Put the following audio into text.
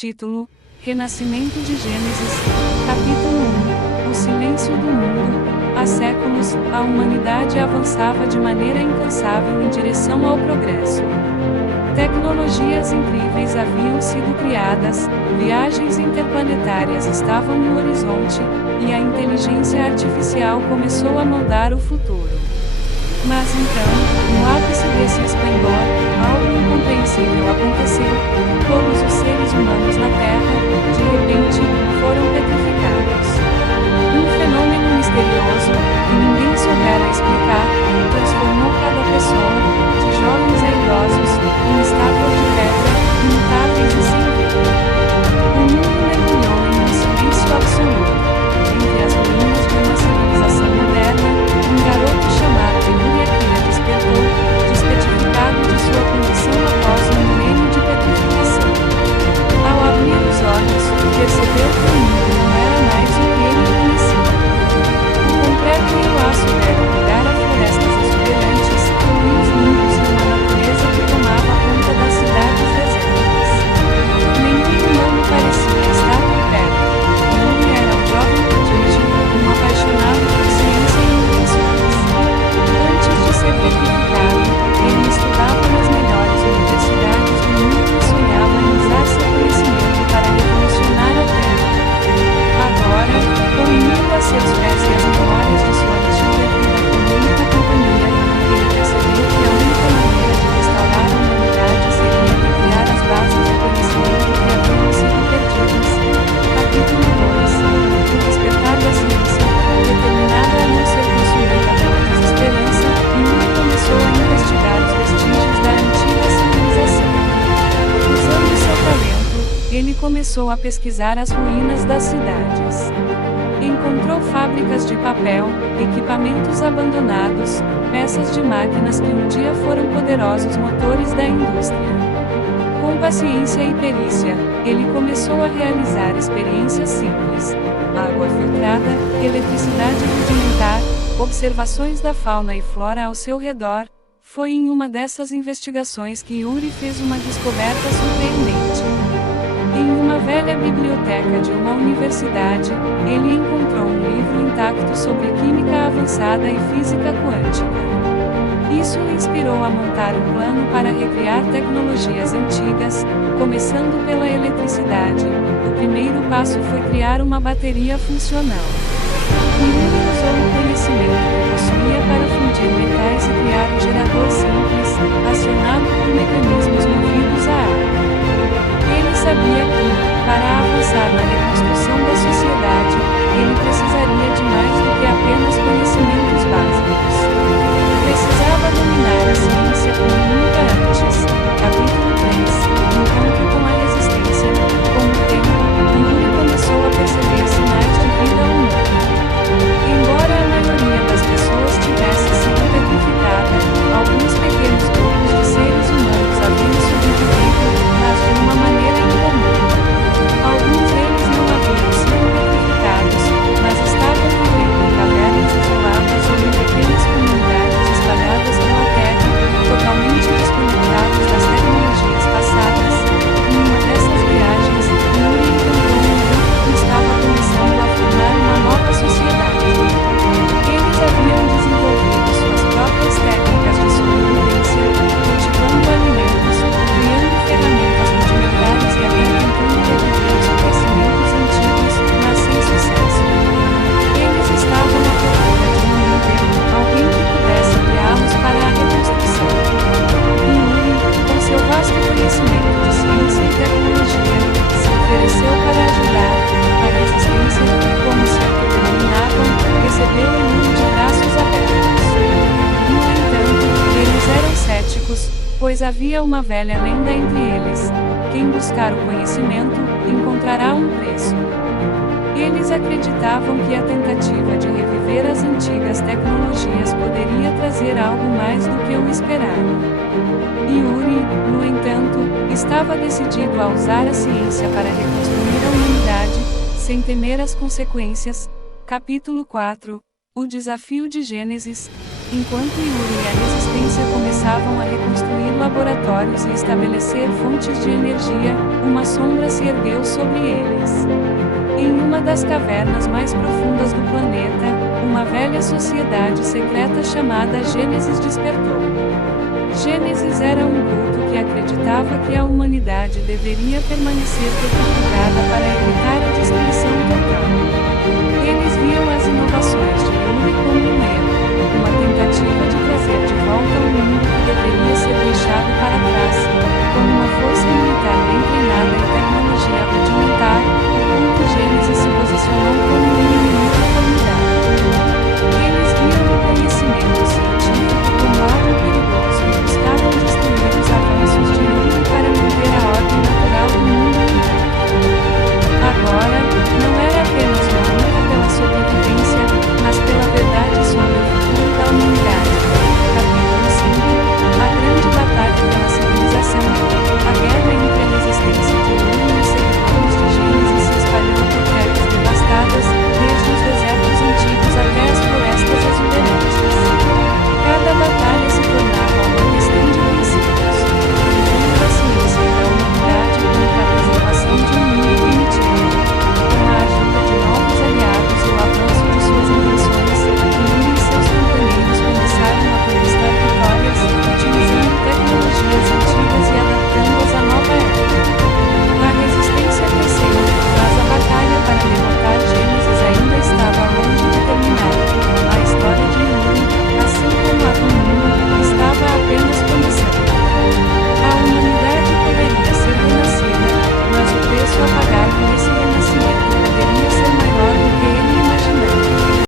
Título: Renascimento de Gênesis. Capítulo 1. O silêncio do mundo. Há séculos, a humanidade avançava de maneira incansável em direção ao progresso. Tecnologias incríveis haviam sido criadas, viagens interplanetárias estavam no horizonte, e a inteligência artificial começou a moldar o futuro. Mas então, no ápice desse esplendor, algo incompreensível aconteceu. Todos os seres humanos na Terra, de repente, foram petrificados. Um fenômeno misterioso, que ninguém soubera explicar, transformou cada pessoa, de jovens a idosos, em estátuas de pedra, imutáveis e sem vida. O mundo mergulhou em um silêncio absoluto. Entre as ruínas de uma civilização moderna, um garoto chamado Yuri Akira despertou, despetrificado de sua condição após um milênio de petrificação. Ao abrir os olhos, percebeu que o mundo não era mais o que ele conhecia. O concreto e o aço deram lugar a florestas exuberantes, rios limpos e uma natureza que tomava conta das cidades desertas. Nenhum humano parecia estar por perto. Yuri era um jovem prodígio, um apaixonado por ciência e invenções. Antes de ser petrificado, ele estudava nas melhores universidades do mundo e sonhava em usar seu conhecimento para revolucionar a Terra. Agora, com o mundo a seus pés e as memórias de sua antiga vida como única companhia, ele percebeu que a única maneira de restaurar a humanidade seria recriar as bases do conhecimento que haviam sido perdidas. Capítulo 2. O despertar da ciência, determinada a não ser consumida pela desesperança, Yuri começou a investigar os vestígios da antiga civilização. Usando seu talento, ele começou a pesquisar as ruínas das cidades. Encontrou fábricas de papel, equipamentos abandonados, peças de máquinas que um dia foram poderosos motores da indústria. Com paciência e perícia, ele começou a realizar experiências simples: água filtrada, eletricidade rudimentar, observações da fauna e flora ao seu redor. Foi em uma dessas investigações que Yuri fez uma descoberta surpreendente. Em uma velha biblioteca de uma universidade, ele encontrou um livro intacto sobre química avançada e física quântica. Isso o inspirou a montar um plano para recriar tecnologias antigas, começando pela eletricidade. O primeiro passo foi criar uma bateria funcional. Yuri usou o conhecimento que possuía para fundir metais e criar um gerador simples, acionado por mecanismos movidos a ar. Ele sabia que, para avançar na reconstrução da sociedade, ele precisaria de mais do que apenas conhecimentos básicos. Precisava dominar a ciência como nunca antes. Capítulo 3. Encontro com a resistência. Com o tempo, Yuri começou a perceber sinais de vida humana. Embora a maioria das pessoas tivesse sido petrificada, alguns pequenos grupos de seres humanos haviam sobrevivido, mas de uma maneira incomum. Alguns deles não haviam sido petrificados, mas estavam vivendo em cavernas isoladas ou em pequenas comunidades espalhadas pela terra, totalmente desconectados das tecnologias passadas. Em uma dessas viagens, Yuri encontrou um grupo que estava começando a formar uma nova sociedade. Eles haviam desenvolvido suas próprias técnicas de sobrevivência, cultivando alimentos, criando ferramentas rudimentares e até tentando reviver os conhecimentos antigos, mas sem sucesso. Eles estavam à procura de um líder, alguém que pudesse guiá-los para a reconstrução. Yuri, com seu vasto conhecimento de ciência e tecnologia, se ofereceu para ajudar. A resistência, como se autodenominavam, recebeu Yuri de braços abertos. No entanto, eles eram céticos, pois havia uma velha lenda entre eles: quem buscar o conhecimento, encontrará um preço. Eles acreditavam que a tentativa de reviver as antigas tecnologias poderia trazer algo mais do que o esperado. Yuri, no entanto, estava decidido a usar a ciência para reconstruir a humanidade, sem temer as consequências. Capítulo 4. O desafio de Gênesis. Enquanto Yuri e a Resistência começavam a reconstruir laboratórios e estabelecer fontes de energia, uma sombra se ergueu sobre eles. Em uma das cavernas mais profundas do planeta, uma velha sociedade secreta chamada Gênesis despertou. Gênesis era um culto que acreditava que a humanidade deveria permanecer petrificada para evitar a destruição total. Eles viam as inovações de Yuri como um erro, uma tentativa de trazer de volta um mundo que deveria ser deixado para trás, como uma força militar